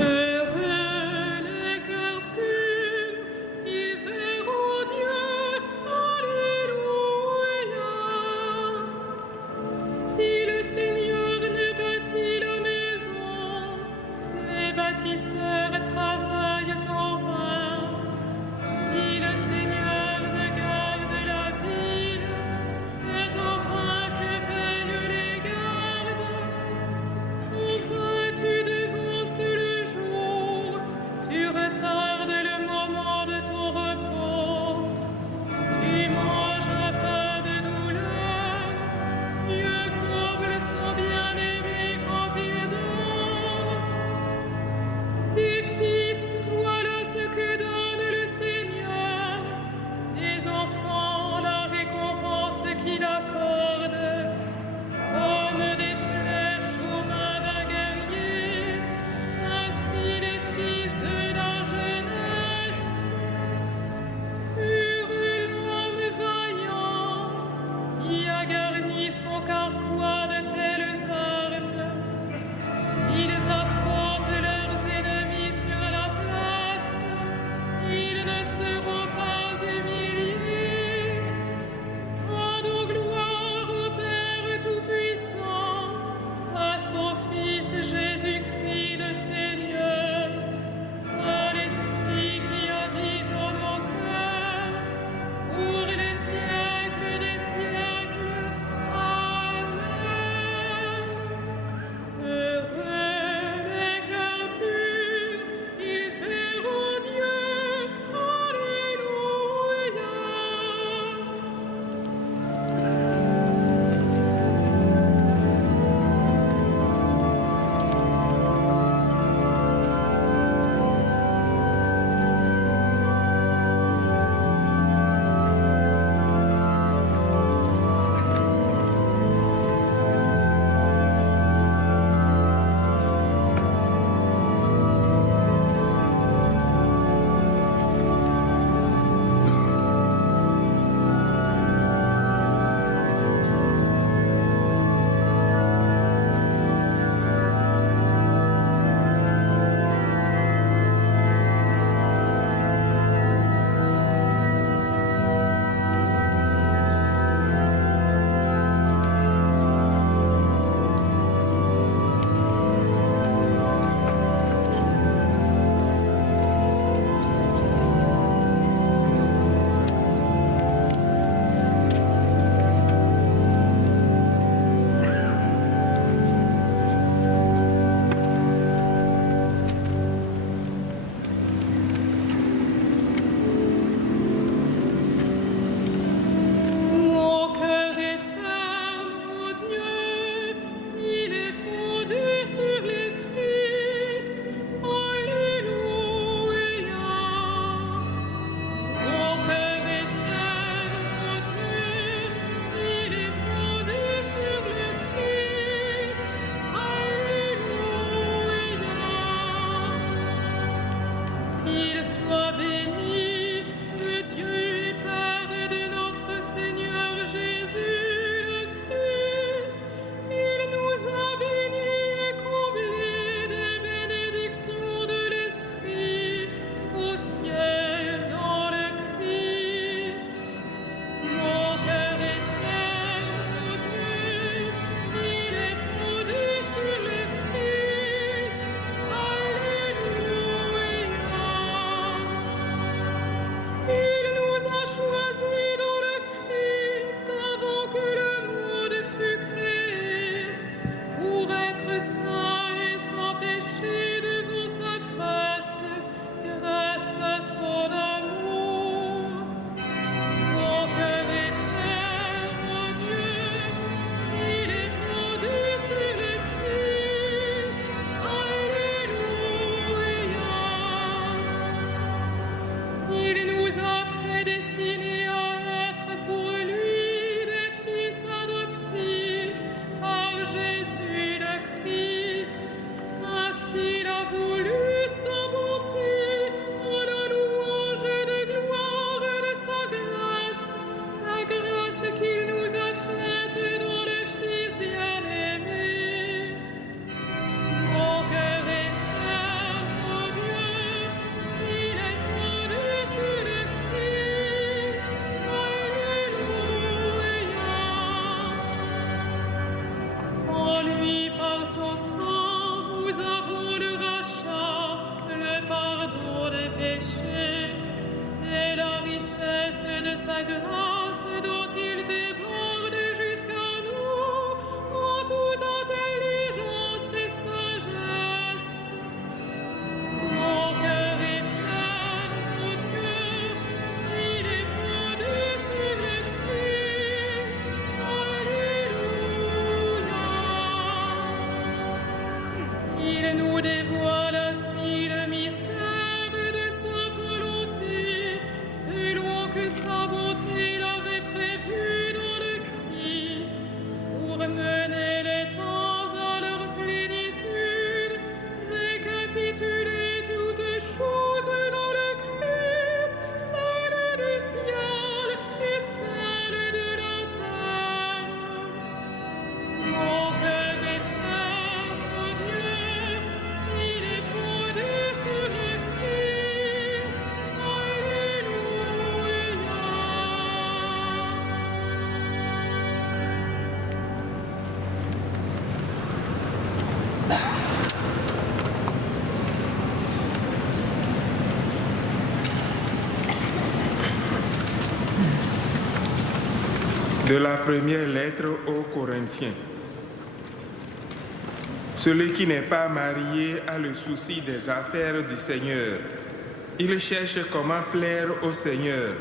Heureux les cœurs purs, ils verront Dieu. Alléluia. Si le Seigneur ne bâtit la maison, les bâtisseurs travaillent en vain. Si le Seigneur ne garde la ville, c'est en vain que veillent les gardes. Enfin, tu devances le jour, tu retardes le moment de ton repos. Tu manges un pain de douleur, Dieu comble son bien-aimé quand il dort. Des fils, voilà ce que donne le Seigneur, des enfants, la récompense qu'il accorde. Comme des flèches aux mains d'un guerrier, ainsi les fils de la jeunesse. Heureux l'homme vaillant, qui a garni son carquois de telles armes. S'ils affrontent leurs ennemis sur la place, ils ne seront pas humiliés. Rendons gloire au Père Tout-Puissant, à son Fils Jésus-Christ le Seigneur, à l'Esprit qui habite en nos cœurs, pour les siècles des siècles. Amen. Heureux les cœurs purs, ils verront Dieu. Alléluia. Mon cœur est ferme, ô Dieu, il est fondé sur le Christ. Alléluia. Mon cœur est ferme, ô Dieu, il est fondé sur le Christ. Alléluia. Qu'il soit béni, le Dieu et Père de notre Seigneur Jésus le Christ. Il nous a bénis et comblés des bénédictions de l'Esprit au ciel dans le Christ. Mon cœur est ferme, ô Dieu, il est fondé sur le Christ. Alléluia. Il nous a choisis dans le Christ avant que le monde fût créé, pour être saints et sans péché devant sa face, grâce à son amour. Mon cœur est ferme, ô Dieu, il est fondé sur le Christ. Alléluia. Il nous a prédestinés à être pour lui des fils adoptifs par Jésus le Christ. Ainsi il a voulu sa bonté en la louange de gloire de sa grâce, la grâce qu'il nous a faite dans le Fils bien-aimé. Mon cœur est ferme, grâce dont il déborde jusqu'à nous en toute intelligence et sagesse. Mon cœur est ferme, ô Dieu, il est fondé sur le Christ. Alléluia. Il nous dévoile ainsi le mystère de sa volonté, selon que sa bonté l'avait prévu dans le Christ, pour mener les temps à leur plénitude, récapituler toutes choses dans le Christ, celles du ciel et celles de la terre. Mon cœur est ferme, ô Dieu, il est fondé sur le Christ. Alléluia. De la première lettre aux Corinthiens. Celui qui n'est pas marié a le souci des affaires du Seigneur. Il cherche comment plaire au Seigneur.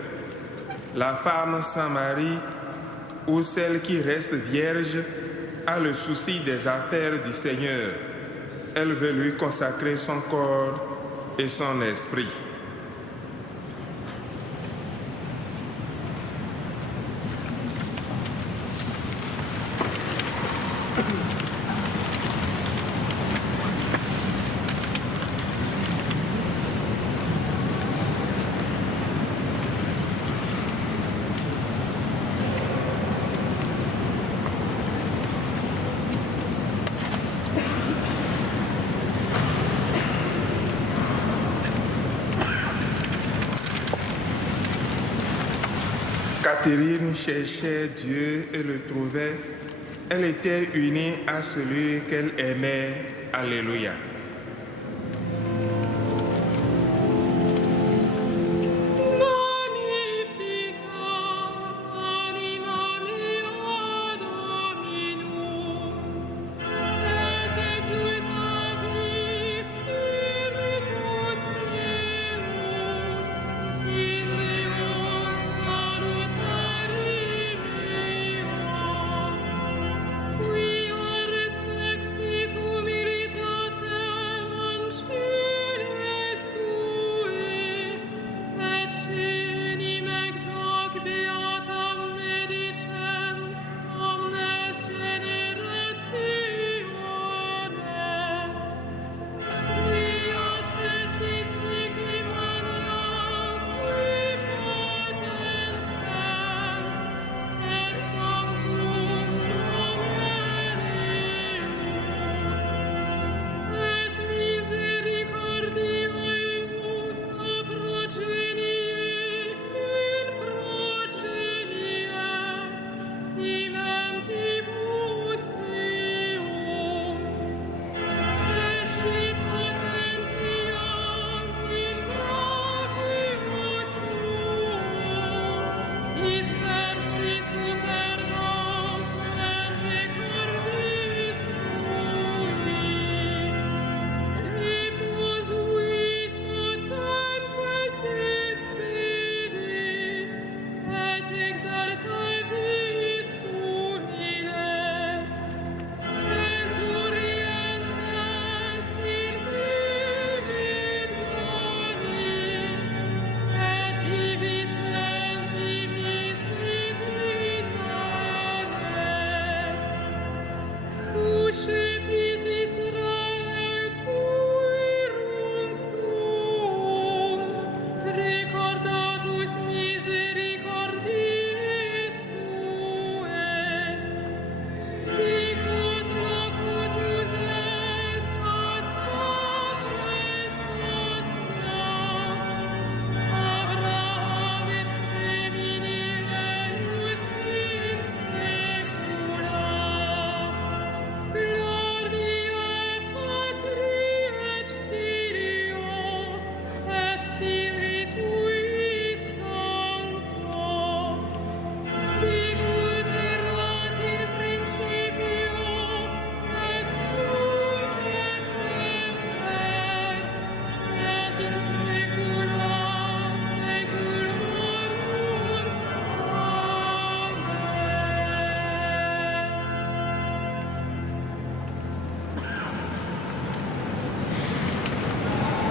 La femme sans mari ou celle qui reste vierge a le souci des affaires du Seigneur. Elle veut lui consacrer son corps et son esprit. Catherine cherchait Dieu et le trouvait. Elle était unie à celui qu'elle aimait. Alléluia. Magnificat anima mea Dominum, et exultavit spiritus meus in Deo salutari mea, quia respexit humilitatem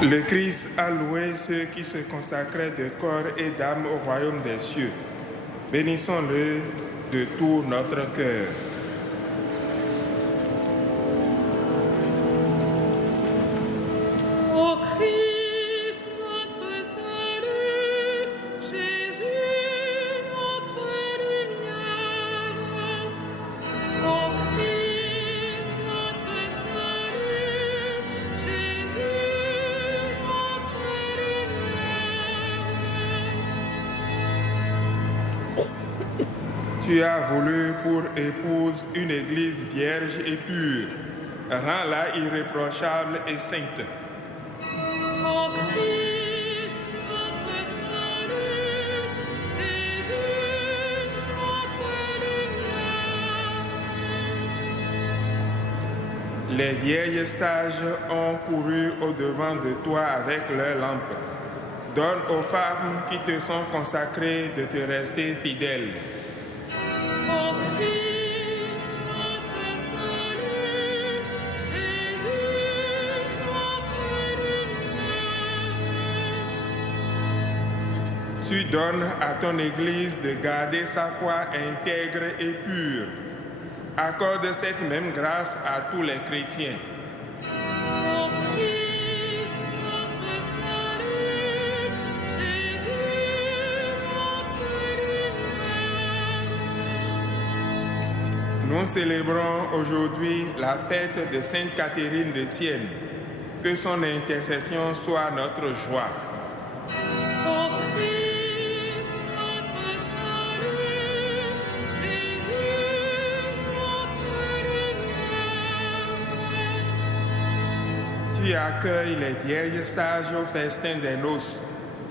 Le Christ a loué ceux qui se consacraient de corps et d'âme au royaume des cieux. Bénissons-le de tout notre cœur. Ô Christ, notre salut, Jésus, notre lumière. Ô Christ, notre salut, Jésus, notre lumière. Tu as voulu pour épouse une église vierge et pure. Rends-la irréprochable et sainte. Ô Christ, notre salut, Jésus, notre lumière. Les vieilles sages ont couru au-devant de toi avec leurs lampes. Donne aux femmes qui te sont consacrées de te rester fidèles. Ô Christ, notre salut, Jésus, notre lumière. Tu donnes à ton Église de garder sa foi intègre et pure. Accorde cette même grâce à tous les chrétiens. Ô Christ, notre salut, Jésus, notre lumière. Nous célébrons aujourd'hui la fête de Sainte Catherine de Sienne. Que son intercession soit notre joie. Ô Christ, notre salut, Jésus, notre lumière. Tu accueilles les vieilles sages au festin des noces.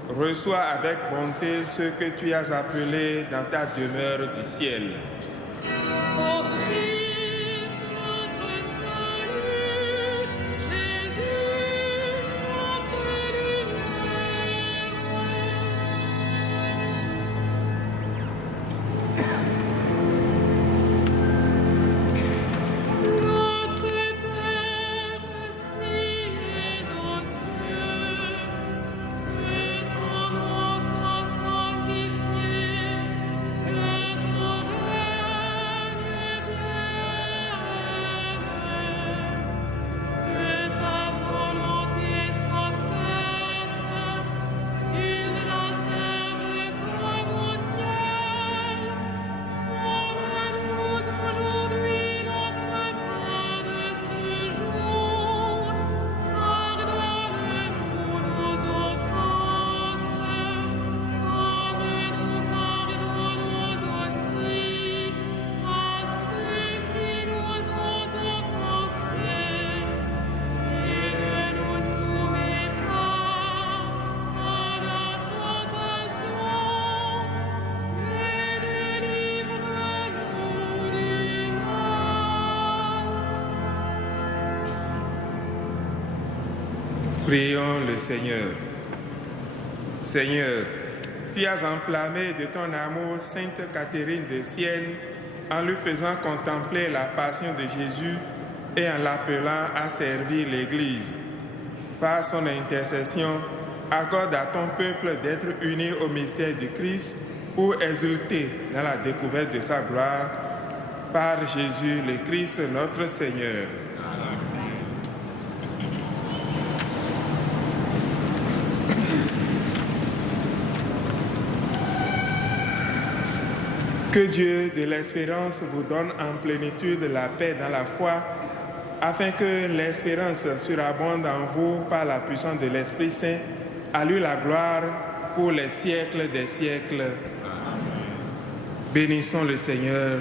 Reçois avec bonté ceux que tu as appelés dans ta demeure du ciel. Ô Christ, notre salut, Jésus, notre lumière. Notre Père, qui es aux cieux, que ton nom soit sanctifié, que ton règne vienne, que ta volonté soit faite sur la terre comme au ciel. Donne-nous aujourd'hui notre pain de ce jour. Pardonne-nous nos offenses, comme nous pardonnons aussi à ceux qui nous ont offensés. Et ne nous soumets pas à la tentation, mais délivre-nous du mal. Prions le Seigneur. Seigneur, tu as enflammé de ton amour Sainte Catherine de Sienne en lui faisant contempler la passion de Jésus et en l'appelant à servir l'Église. Par son intercession, accorde à ton peuple d'être uni au mystère du Christ pour exulter dans la découverte de sa gloire. Par Jésus le Christ notre Seigneur. Que Dieu de l'espérance vous donne en plénitude la paix dans la foi, afin que l'espérance surabonde en vous par la puissance de l'Esprit Saint, à lui la gloire pour les siècles des siècles. Bénissons le Seigneur.